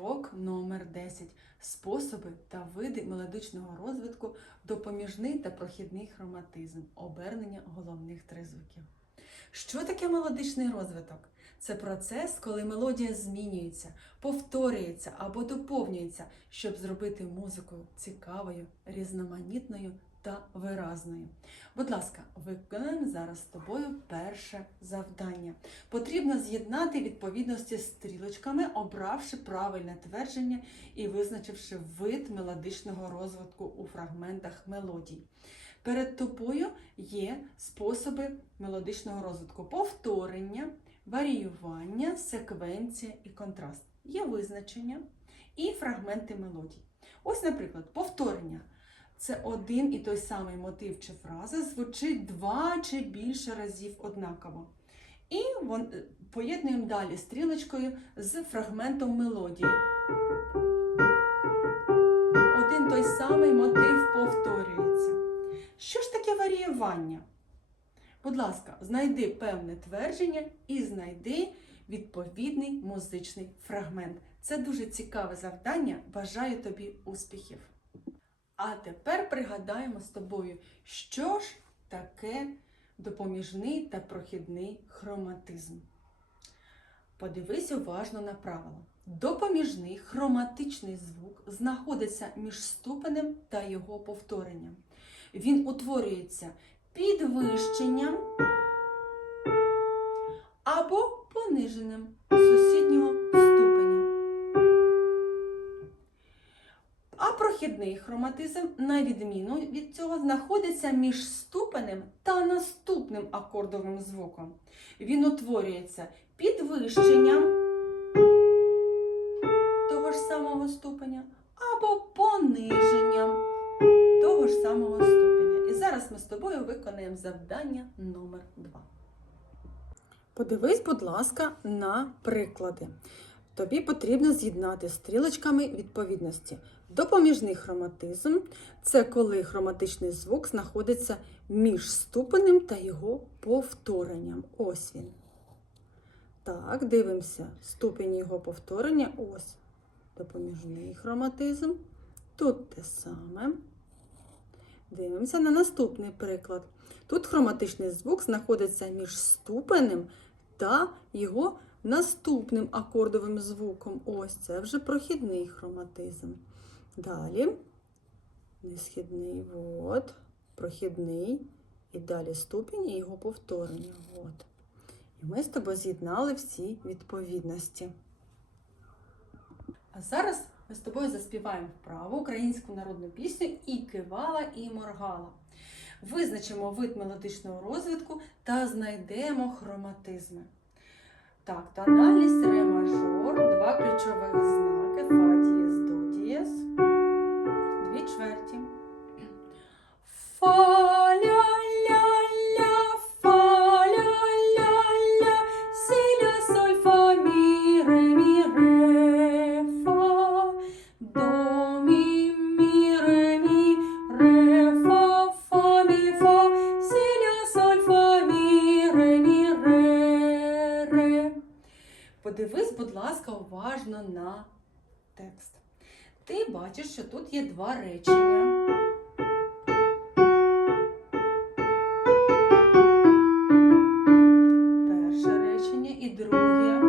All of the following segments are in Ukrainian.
Урок номер 10. Способи та види мелодичного розвитку, допоміжний та прохідний хроматизм, обернення головних тризвуків. Що таке мелодичний розвиток? Це процес, коли мелодія змінюється, повторюється або доповнюється, щоб зробити музику цікавою, різноманітною та виразною. Будь ласка, виконаємо зараз з тобою перше завдання. Потрібно з'єднати відповідності з стрілочками, обравши правильне твердження і визначивши вид мелодичного розвитку у фрагментах мелодій. Перед тобою є способи мелодичного розвитку: повторення, варіювання, секвенція і контраст. Є визначення і фрагменти мелодій. Ось, наприклад, повторення. Це один і той самий мотив чи фраза звучить два чи більше разів однаково. І е, поєднуємо далі стрілочкою з фрагментом мелодії. Один той самий мотив повторюється. Що ж таке варіювання? Будь ласка, знайди певне твердження і знайди відповідний музичний фрагмент. Це дуже цікаве завдання. Бажаю тобі успіхів! А тепер пригадаємо з тобою, що ж таке допоміжний та прохідний хроматизм. Подивись уважно на правило. Допоміжний хроматичний звук знаходиться між ступенем та його повторенням. Він утворюється підвищенням або пониженням прохідний хроматизм, на відміну від цього, знаходиться між ступенем та наступним акордовим звуком. Він утворюється підвищенням того ж самого ступеня або пониженням того ж самого ступеня. І зараз ми з тобою виконаємо завдання номер 2. Подивись, будь ласка, на приклади. Тобі потрібно з'єднати стрілочками відповідності. Допоміжний хроматизм це коли хроматичний звук знаходиться між ступенем та його повторенням. Ось він. Так, дивимося. Ступень його повторення. Ось. Допоміжний хроматизм. Тут те саме. Дивимося на наступний приклад. Тут хроматичний звук знаходиться між ступенем та його наступним акордовим звуком. Ось це вже прохідний хроматизм. Далі несхідний, от, прохідний, і далі ступінь і його повторення. От. І ми з тобою з'єднали всі відповідності. А зараз ми з тобою заспіваємо вправо українську народну пісню і кивала, і моргала. Визначимо вид мелодичного розвитку та знайдемо хроматизми. Так, аналіз ре мажор, два ключових знаки фа дієс, ласка, уважно на текст. Ти бачиш, що тут є два речення. Перше речення і друге.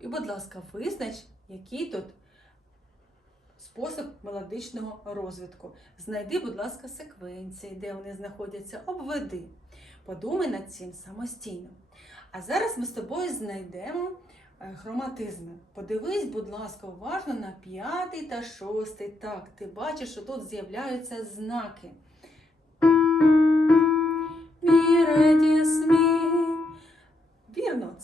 І, будь ласка, визнач, який тут спосіб мелодичного розвитку. Знайди, будь ласка, секвенції, де вони знаходяться, обведи. Подумай над цим самостійно. А зараз ми з тобою знайдемо е, хроматизми. Подивись, будь ласка, уважно на п'ятий та шостий так. Ти бачиш, що тут з'являються знаки. Мі, ре, діс, мі.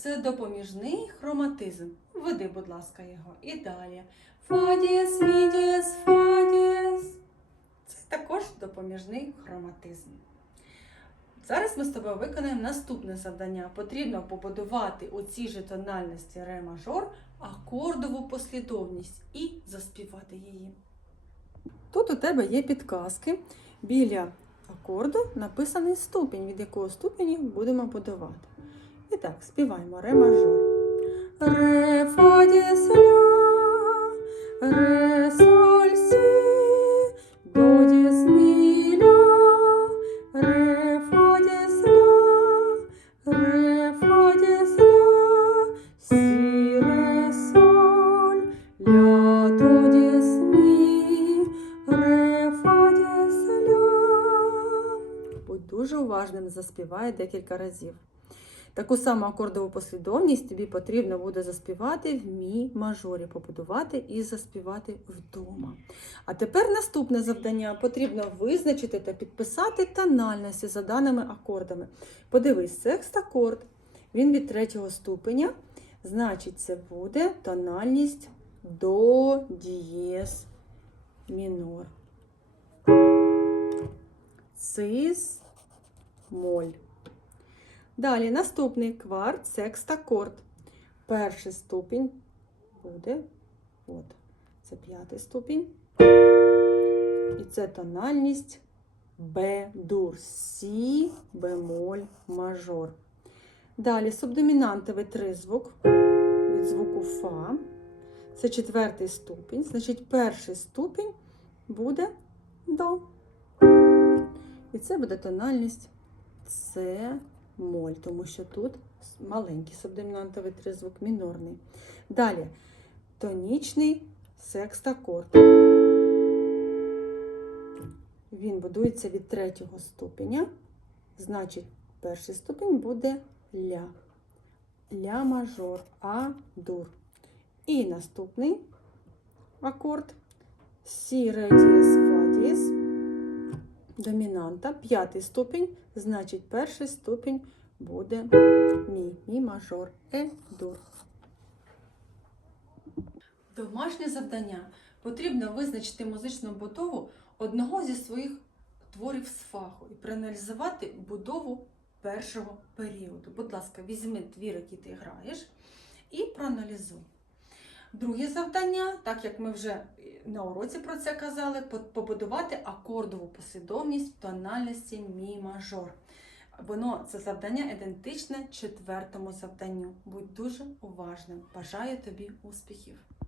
Це допоміжний хроматизм. Введи, будь ласка, його. І далі. Фа дієс, мі дієс, фа дієс. Це також допоміжний хроматизм. Зараз ми з тобою виконаємо наступне завдання. Потрібно побудувати у цій же тональності ре мажор акордову послідовність і заспівати її. Тут у тебе є підказки. Біля акорду написаний ступінь, від якого ступені будемо будувати. І так, співаємо ре мажор. Ре, фа, дієс, ля, ре, соль, сі, до, дієс, мі, ля, ре, фа, дієс, ля, ре, фа, дієс, ля, сі, ре, соль, ля, до, дієс, мі, ре, фа, дієс, ля. Будь дуже уважним, заспівай декілька разів. Таку саму акордову послідовність тобі потрібно буде заспівати в мі мажорі, побудувати і заспівати вдома. А тепер наступне завдання. Потрібно визначити та підписати тональності за даними акордами. Подивись, секст-акорд. Він від третього ступеня. Значить, це буде тональність до дієс мінор. Цис моль. Далі наступний кварт, секстакорд. Перший ступінь буде. От, це п'ятий ступінь. І це тональність Б-дур. Сі, бемоль, мажор. Далі субдомінантовий тризвук від звуку Фа. Це четвертий ступінь. Значить, перший ступінь буде до. І це буде тональність С моль, тому що тут маленький субдомінантовий тризвук, мінорний. Далі тонічний секстакорд. Він будується від третього ступеня. Значить, перший ступінь буде ля. Ля мажор, а дур. І наступний акорд Сі, ре, дієс. Домінанта, п'ятий ступінь, значить перший ступінь буде мі, мі мажор, е, дур. Домашнє завдання. Потрібно визначити музичну будову одного зі своїх творів з фаху і проаналізувати будову першого періоду. Будь ласка, візьми твір, який ти граєш, і проаналізуй. Друге завдання, так як ми вже на уроці про це казали, побудувати акордову послідовність в тональності мі мажор. Воно це завдання ідентичне четвертому завданню. Будь дуже уважним. Бажаю тобі успіхів!